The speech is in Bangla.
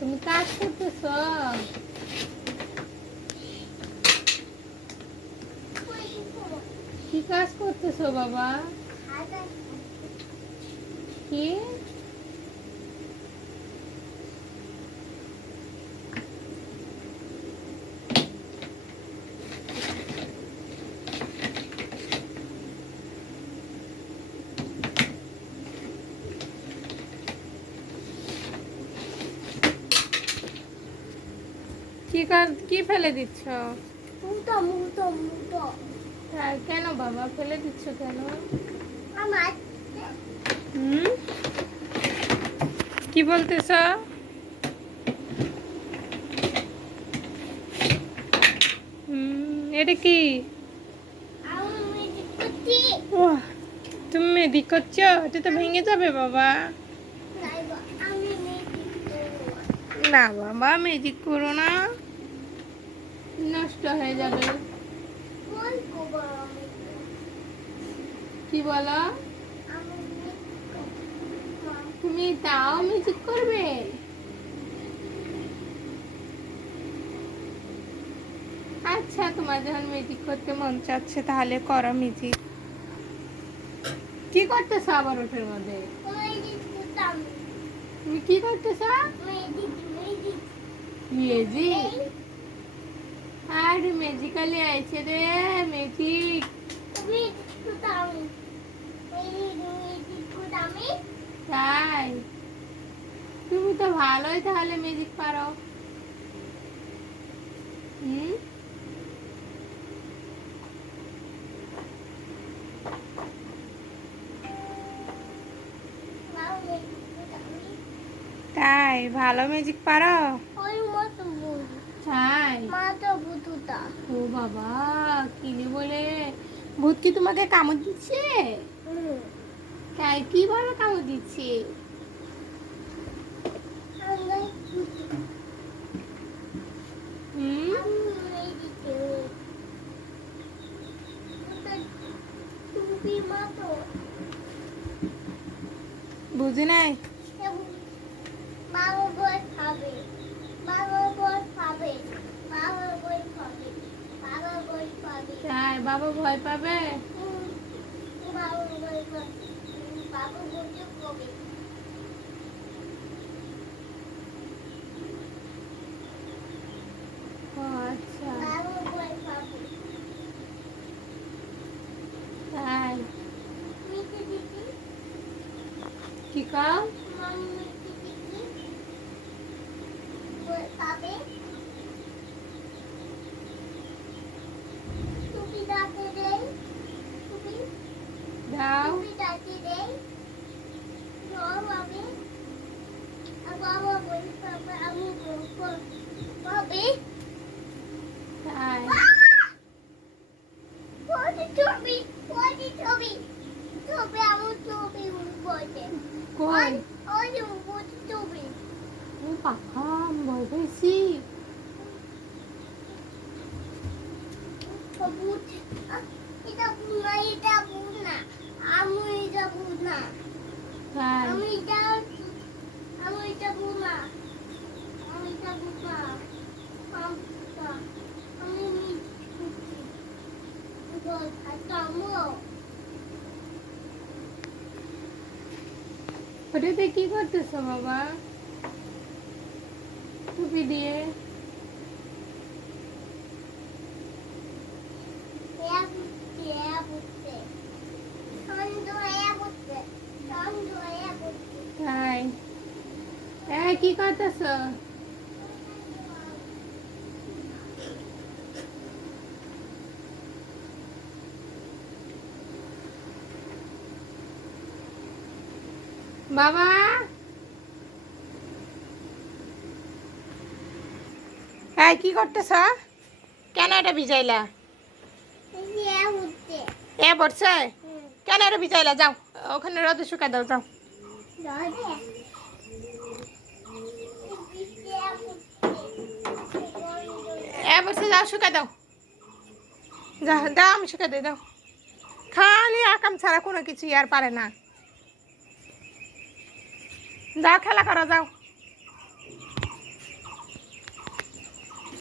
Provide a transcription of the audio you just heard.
তুমি কাজ করতেছো? কি কাজ করতেছো বাবা? কি কি ফেলে দিচ্ছ? কেন বাবা ফেলে দিচ্ছ কেন? হুম, কি বলতেছ? এটা কি? ওহ, তুমি মেহেদি করছো? এটা তো ভেঙে যাবে বাবা। না বাবা, ম্যাজিক করো না, নষ্ট হয়ে যাবে। কি বলো? তুমি তাও ম্যাজিক করবে? আচ্ছা, তোমার যখন ম্যাজিক করতে মন চাচ্ছে তাহলে করো ম্যাজিক। কি করতেছ আবার ওঠের মধ্যে? তুমি কি করতেছ? ম্যাজিক? আরে ম্যাজিকালি আইছে রে, ম্যাজিক। তাই? তুমি তো ভালোই তাহলে ম্যাজিক পারো। হুম, তাই ভালো ম্যাজিক পারো? তাই? ও বাবা, কি রে বলে? ভূত কি তোমাকে কামড় দিচ্ছে? তাই কিভাবে কামড় দিচ্ছে? হুম, বুঝি নাই। তাই বাবা ভয় পাবে? ও আচ্ছা, তাই কি কাও? দাও। তাই কই? ও পাখা, আমি ভয় পেয়েছি। তাই ওটাতে কি করতেছো বাবা? টুপি দিয়ে? তাই কি করতেছো? বাবা, কি করতেছ? কেন এটা ভিজাইলা? পড়ছে? কেন এটা ভিজাইলা? যাও ওখানে রোদে শুকাই দাও, যাও। পড়ছে, যাও শুকাই দাও। যা দাও, আমি শুকাই দিই, দাও। খালি আকাম ছাড়া কোনো কিছু আর পারে না। যাও খেলা করো, যাও।